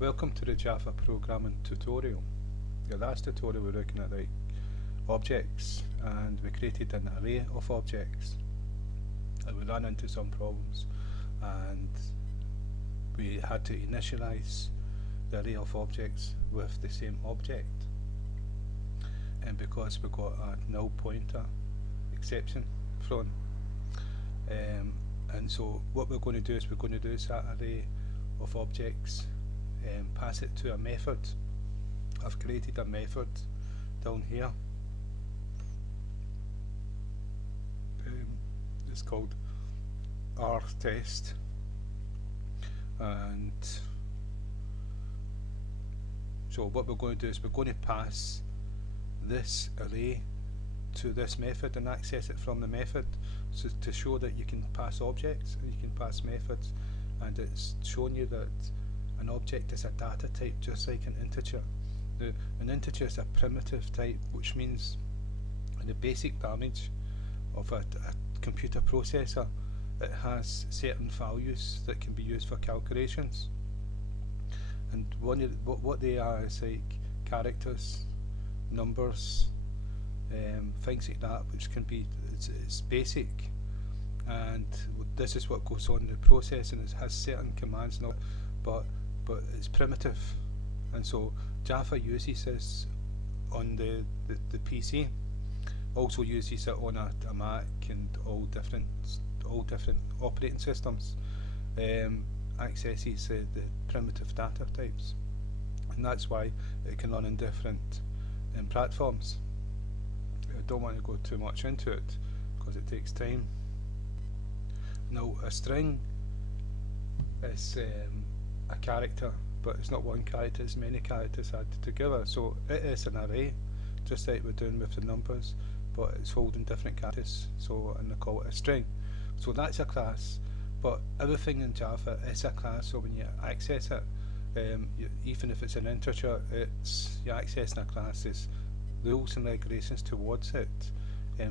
Welcome to the Java programming tutorial. The last tutorial we were looking at the objects and we created an array of objects and we ran into some problems and we had to initialize the array of objects with the same object, and because we got a null pointer exception thrown, and so what we're going to do is that array of objects, pass it to a method. I've created a method down here. It's called rtest, and so what we're going to do is we're going to pass this array to this method and access it from the method, so to show that you can pass objects and you can pass methods, and it's showing you that an object is a data type just like an integer. Now, an integer is a primitive type, which means in the basic language of a computer processor, it has certain values that can be used for calculations, and what they are is like characters, numbers, things like that, which can be it's basic, and this is what goes on in the process, and it has certain commands now, but it's primitive, and so Java uses this on the PC, also uses it on a Mac and all different operating systems, accesses the primitive data types, and that's why it can run in different platforms. I don't want to go too much into it because it takes time. Now, a string is a character, but it's not one character, it's many characters added together, so it is an array, just like we're doing with the numbers, but it's holding different characters, so, and they call it a string. So that's a class, but everything in Java is a class, so when you access it, even if it's an integer, you're accessing a class. There's rules and regulations towards it,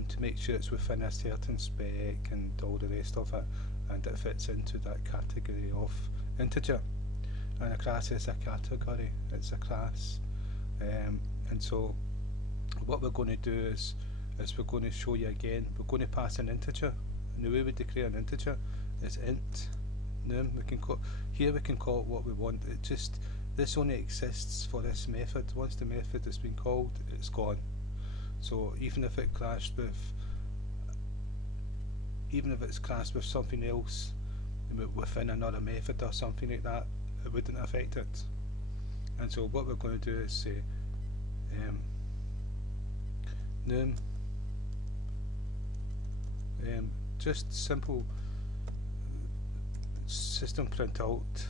to make sure it's within a certain spec and all the rest of it, and it fits into that category of integer. And a class is a category, it's a class, and so what we're going to do is we're going to show you again, we're going to pass an integer, and the way we declare an integer is int num. We can call it what we want. This only exists for this method. Once the method has been called, it's gone. So even if it's clashed with something else within another method or something like that, it wouldn't affect it. And so what we're going to do is say num, just simple system print out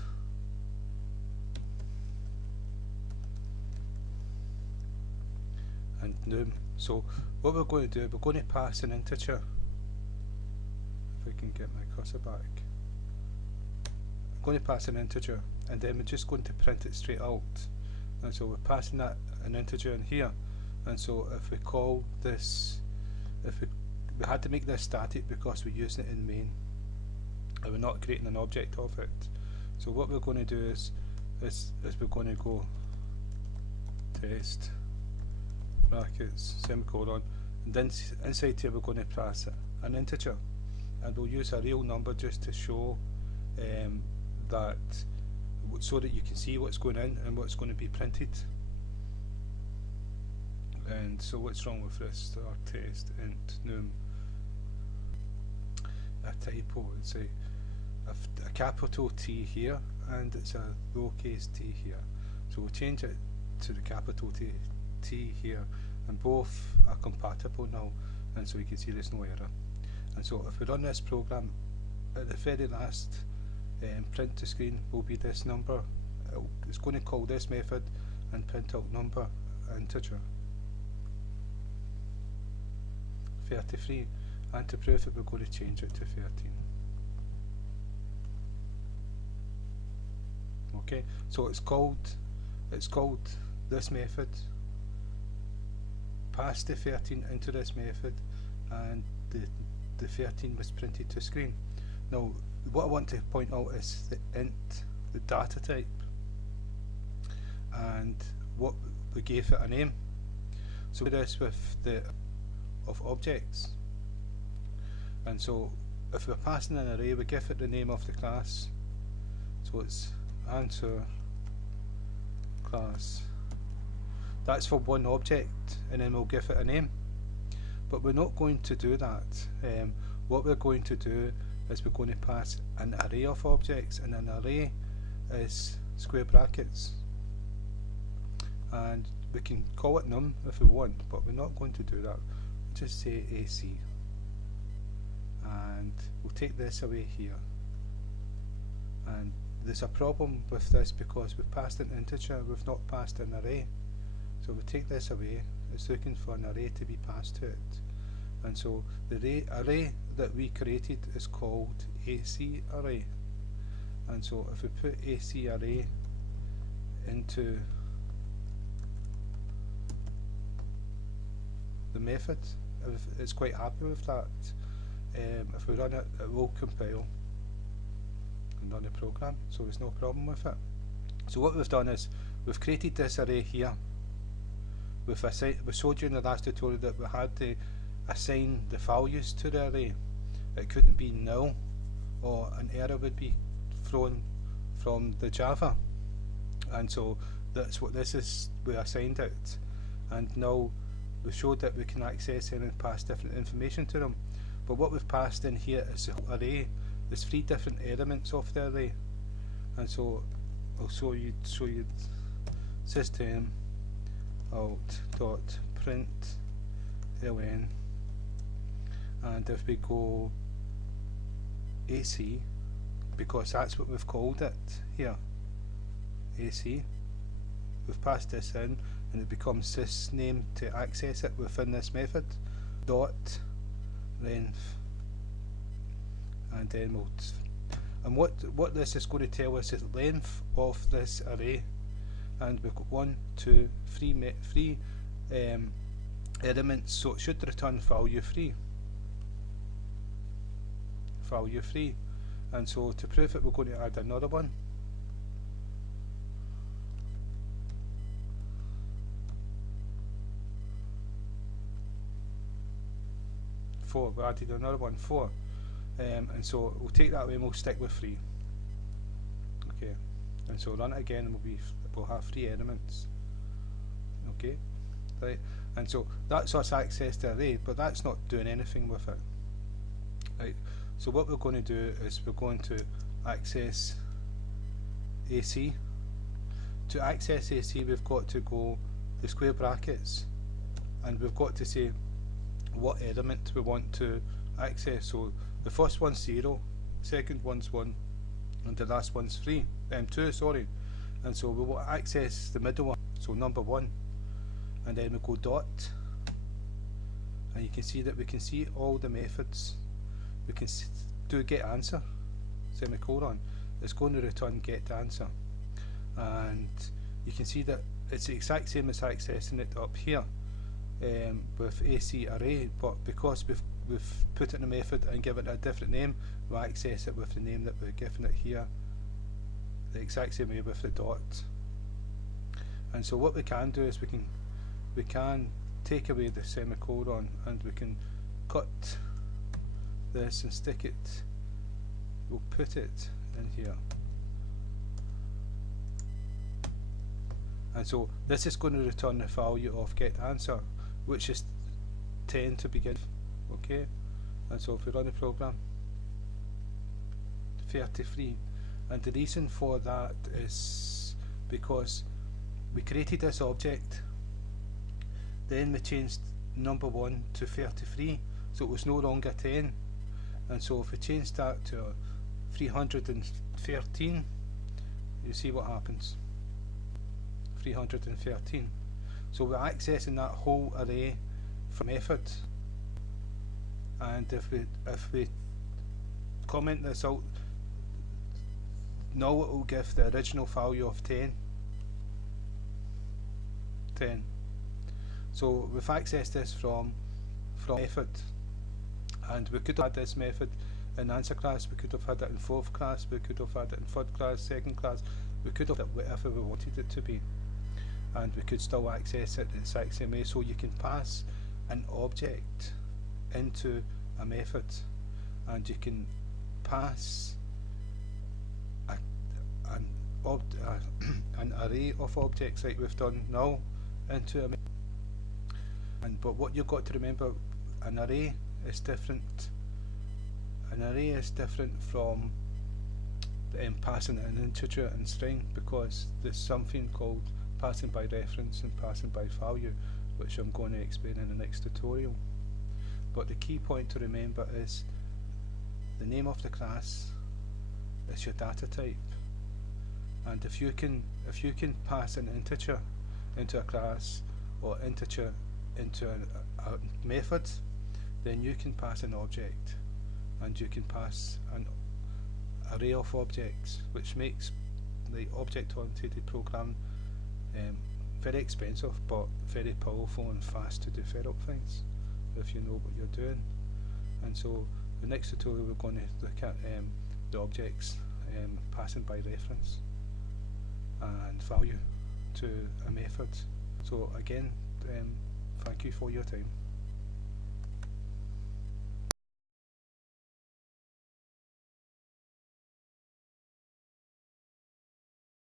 and num. So what we're going to do, we're going to pass an integer. If I can get my cursor back, I'm going to pass an integer, and then we're just going to print it straight out. And so we're passing an integer in here, and so if we call this, we had to make this static because we're using it in main and we're not creating an object of it. So what we're going to do is we're going to go test brackets semicolon, and then inside here we're going to pass an integer, and we'll use a real number just to show that, so that you can see what's going in and what's going to be printed. And so what's wrong with this? Our test int num, a typo, it's a capital T here and it's a lowercase t here, so we'll change it to the capital T here, and both are compatible now, and so you can see there's no error. And so if we run this program, at the very last print to screen will be this number. It's going to call this method and print out number integer 33, and to prove it we're going to change it to 13. Okay, so it's called this method, pass the 13 into this method, and the 13 was printed to screen. Now what I want to point out is the int, the data type. and what we gave it a name. So we do this with the of objects, and so if we're passing an array, we give it the name of the class. So it's answer class. That's for one object, and then we'll give it a name. But we're not going to do that. What we're going to do is we're going to pass an array of objects, and an array is square brackets. And we can call it num if we want, but we're not going to do that. We'll just say AC. And we'll take this away here. And there's a problem with this because we've passed an integer, we've not passed an array. So we take this away, it's looking for an array to be passed to it. And so the array that we created is called AC array. And so if we put AC array into the method, if it's quite happy with that. If we run it, it will compile and run the program, so there's no problem with it. So what we've done is we've created this array here. We showed you in the last tutorial that we had to assign the values to the array. It couldn't be null, or an error would be thrown from the Java. And so that's what this is. We assigned it, and now we showed that we can access them and pass different information to them. But what we've passed in here is the array. There's 3 different elements of the array, and so I'll show you system out dot print ln, and if we go AC, because that's what we've called it here, AC, we've passed this in, and it becomes this name to access it within this method, dot length, and then we'll and what this is going to tell us is the length of this array, and we've got 1, 2, 3 elements, so it should return value 3. And so to prove it, we're going to add another one. We added another one, 4, and so we'll take that away and we'll stick with 3. Okay, and so run it again, and we'll have 3 elements. Okay, right, and so that's us access the array, but that's not doing anything with it. Right, so what we're going to do is we're going to access AC. To access AC, we've got to go the square brackets, and we've got to say what element we want to access. So the first one's 0, second one's 1, and the last one's 2, sorry. And so we will access the middle one, so number 1, and then we go dot, and you can see that we can see all the methods. We can do get answer, semicolon, it's going to return get answer, and you can see that it's the exact same as accessing it up here with AC array, but because we've put it in a method and given it a different name, we access it with the name that we're giving it here, the exact same way with the dot. And so what we can do is we can take away the semicolon, and we can cut this and stick it, we'll put it in here. And so this is going to return the value of get answer, which is 10 to begin. Okay, and so if we run the program, 33, and the reason for that is because we created this object, then we changed number 1 to 33, so it was no longer 10, and so if we change that to 313, you see what happens. 313. So we're accessing that whole array from method, and if we comment this out, now it will give the original value of 10. So we've accessed this from method, and we could have had this method in answer class, we could have had it in 4th class, we could have had it in 3rd class, 2nd class, we could have had it whatever we wanted it to be. and we could still access it the exact same way. So you can pass an object into a method, and you can pass an, an array of objects like we've done now into a method. But what you've got to remember, an array is different. An array is different from passing an integer and string, because there's something called passing by reference and passing by value, which I'm going to explain in the next tutorial. But the key point to remember is the name of the class is your data type, and if you can pass an integer into a class or integer into a method, then you can pass an object, and you can pass an array of objects, which makes the object-oriented programming very expensive but very powerful and fast to develop things if you know what you're doing. And so the next tutorial we're going to look at the objects passing by reference and value to a method. So again, thank you for your time.